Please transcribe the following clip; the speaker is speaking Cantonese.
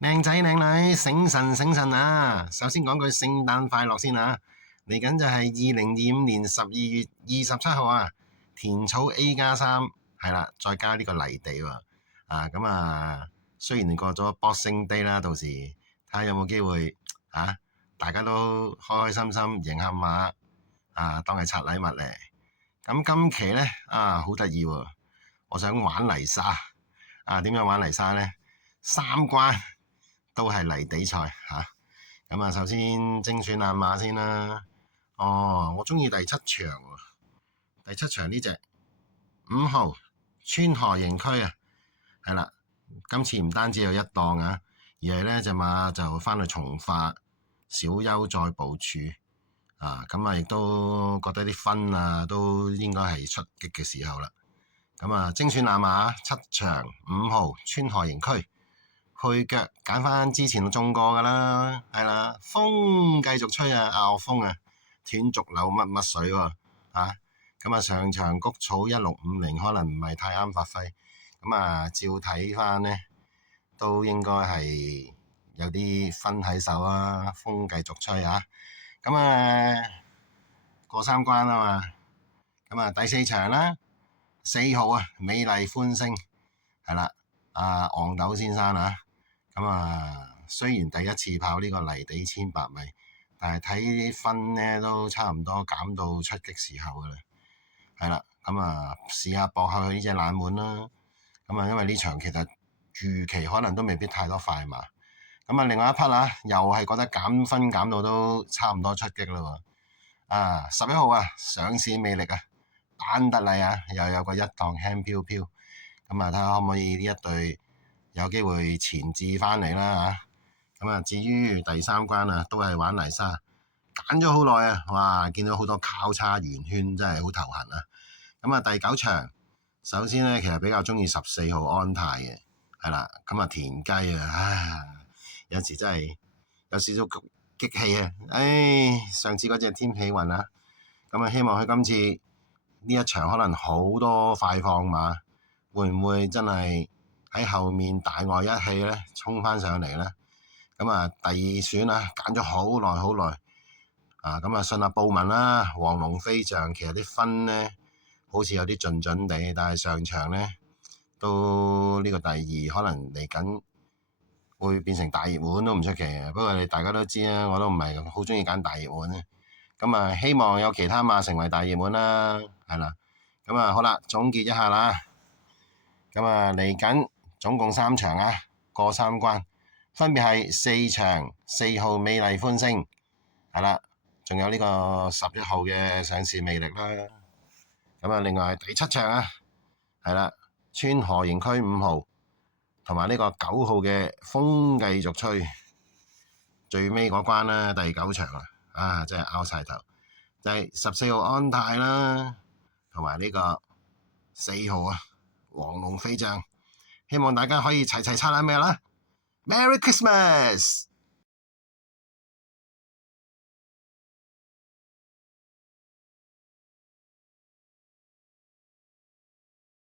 靚仔靚女，醒神醒神啊！首先講句聖誕快樂先啊！嚟緊就係2025年12月27號啊，田草 A+3係啦，再加呢個泥地喎雖然過咗 Boxing Day 啦，到時睇下有冇機會大家都開開心心贏下馬當係拆禮物嚟。咁今期呢好得意喎，我想玩泥沙點樣玩泥沙呢？三關都係泥地賽首先精選眼馬先啦。我中意第七場喎，第七場呢隻5號川河營區係啦。今次唔單止有一檔而係呢隻馬就返去從化小優再部署亦都覺得啲分都應該係出擊嘅時候啦。精選眼馬7場5號川河營區。去腳揀翻之前都中過噶啦，係啦，風繼續吹拗風斷續流乜水喎上場谷草1650可能唔係太啱發揮，照睇翻呢，都應該係有啲分喺手風繼續吹過三關嘛，第四場啦，4號美麗歡聲係啦，昂豆先生雖然第一次跑呢個泥地1800米，但係睇啲分呢都差唔多減到出擊時候噶啦，係啦，試下搏下佢呢隻冷門啦，因為呢場其實預期可能都未必太多快馬，另外一匹又係覺得減分減到都差唔多出擊啦喎，11號上市魅力丹德麗又有個一檔輕飄飄，睇下可唔可以呢一對有機會前置返嚟啦至於第三關都係玩泥沙，揀咗好耐哇！見到好多交叉圓圈，真係好頭痕第9場，首先呢，其實比較中意14號安泰嘅，係啦，田雞有時真係有少少激氣上次嗰隻天喜運希望佢今次呢一場可能好多快放馬，會唔會真係喺後面大外一氣呢，衝返上嚟呢？第二選揀咗好耐信阿布文啦，黃龍飛象其實啲分呢好似有啲盡地，但係上場呢都呢個第二可能嚟緊會變成大熱門都唔出奇不過大家都知我都唔係好中意揀大熱門希望有其他馬成為大熱門啦，係啦，好啦，總結一下啦，嚟緊總共3場過三關。分別係4場4號美麗歡聲係啦，仲有呢個11號嘅上市魅力啦。另外第7場係啦，川河營區5號同埋呢個9號嘅風繼續吹。最尾嗰關第9場真係拗晒頭，就係14號安泰啦，同埋呢個4號黃龍飛象。希望大家可以齊齊刷下咩啦！Merry Christmas！